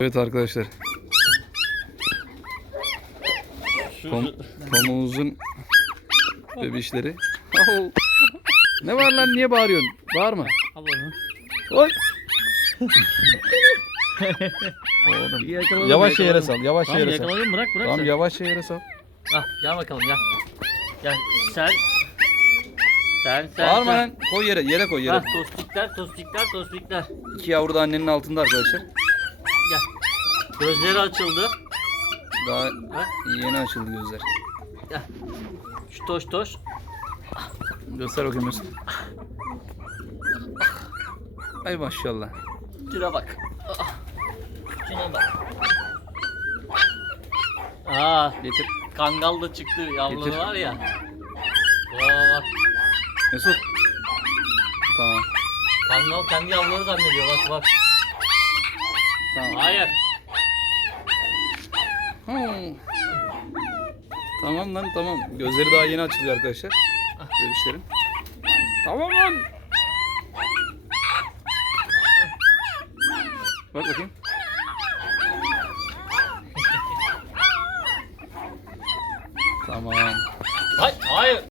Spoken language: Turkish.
Evet arkadaşlar. Pam pamuğumuzun bebişleri. Ne var lan niye bağırıyorsun? Bağırma. Oy. Oğlum. Yakaladım, Yavaş yere sal, yavaş Tamam yere sal. yakaladım bırak bırak Tamam sen. yavaş yere sal. Ah, gel bakalım gel. Gel sen. Sen sen Bağırma sen. lan. Koy yere, yere koy yere. Ah, tospikler tospikler tospikler. İki yavru da annenin altında arkadaşlar. Gözleri açıldı. Daha Ha? yeni açıldı gözler. Gel. Şu toş toş. Göster bakayım Mesut. Ay maşallah. Şuna bak. Şuna bak. Aa, Getir. kangal da çıktı yavruları Getir. var ya. Aa, bak. Mesut. Tamam. Kangal kendi yavruları zannediyor bak bak. Tamam. Hayır. Hmm. Tamam lan tamam. Gözleri daha yeni açılıyor arkadaşlar. Bebişlerim. Tamam lan. Bak bakayım. Tamam. Hayır, hayır.